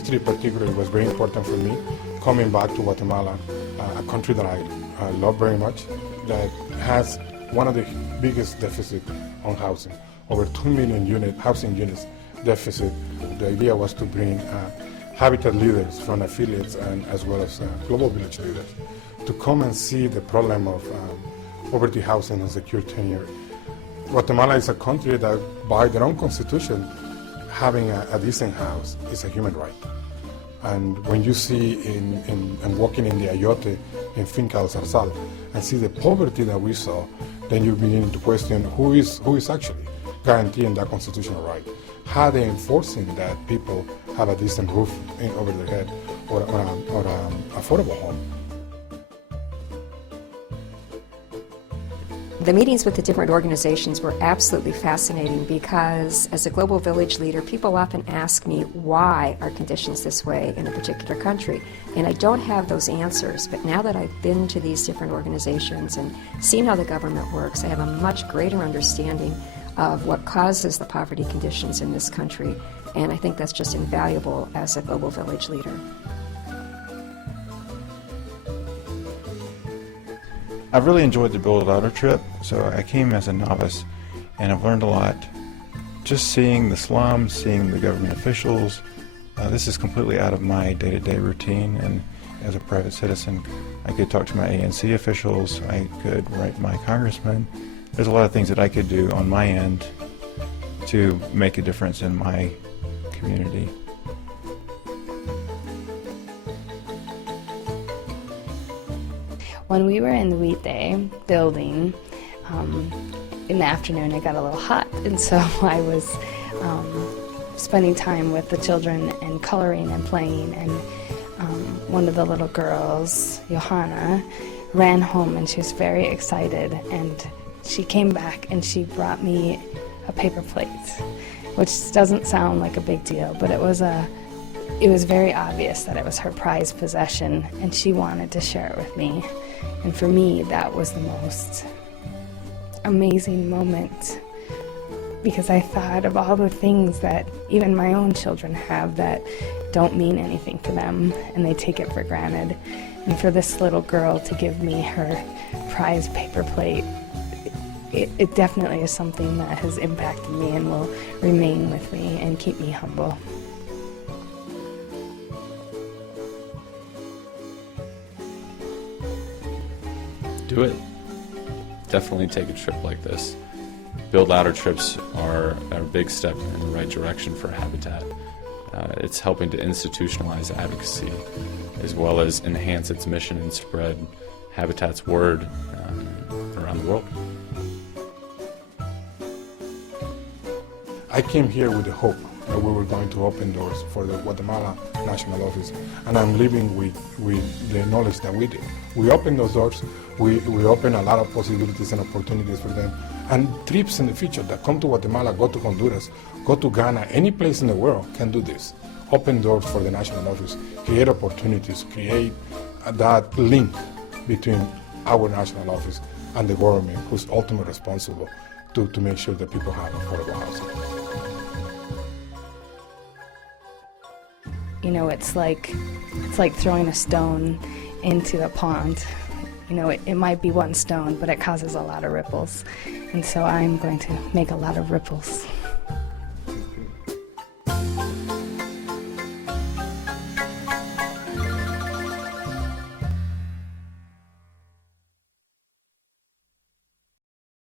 trip particularly was very important for me, coming back to Guatemala, a country that I love very much, that has one of the biggest deficits on housing, over 2 million housing units deficit. The idea was to bring habitat leaders from affiliates and as well as global village leaders to come and see the problem of poverty housing and secure tenure. Guatemala is a country that by their own constitution, having a decent house is a human right. And when you see and walking in the Ayote in Finca del Zarzal and see the poverty that we saw, then you begin to question who is actually guaranteeing that constitutional right. How they enforcing that people have a decent roof over their head or an affordable home. The meetings with the different organizations were absolutely fascinating because as a global village leader, people often ask me why are conditions this way in a particular country, and I don't have those answers. But now that I've been to these different organizations and seen how the government works, I have a much greater understanding of what causes the poverty conditions in this country, and I think that's just invaluable as a global village leader. I've really enjoyed the Build Louder trip. So I came as a novice and I've learned a lot. Just seeing the slums, seeing the government officials, this is completely out of my day-to-day routine, and as a private citizen I could talk to my ANC officials, I could write my congressman. There's a lot of things that I could do on my end to make a difference in my community. When we were in the weekday building, in the afternoon it got a little hot, and so I was spending time with the children and coloring and playing, and one of the little girls, Johanna, ran home and she was very excited, and she came back and she brought me a paper plate, which doesn't sound like a big deal, but it was very obvious that it was her prized possession and she wanted to share it with me. And for me, that was the most amazing moment, because I thought of all the things that even my own children have that don't mean anything to them, and they take it for granted. And for this little girl to give me her prized paper plate, it definitely is something that has impacted me and will remain with me and keep me humble. Do it. Definitely take a trip like this. Build Louder trips are a big step in the right direction for Habitat. It's helping to institutionalize advocacy as well as enhance its mission and spread Habitat's word around the world. I came here with the hope that we were going to open doors for the Guatemala National Office, and I'm leaving with the knowledge that we did. We opened those doors, we opened a lot of possibilities and opportunities for them, and trips in the future that come to Guatemala, go to Honduras, go to Ghana, any place in the world can do this. Open doors for the National Office, create opportunities, create that link between our National Office and the government, who's ultimately responsible to make sure that people have affordable housing. You know, it's like throwing a stone into a pond. You know, it might be one stone, but it causes a lot of ripples. And so I'm going to make a lot of ripples.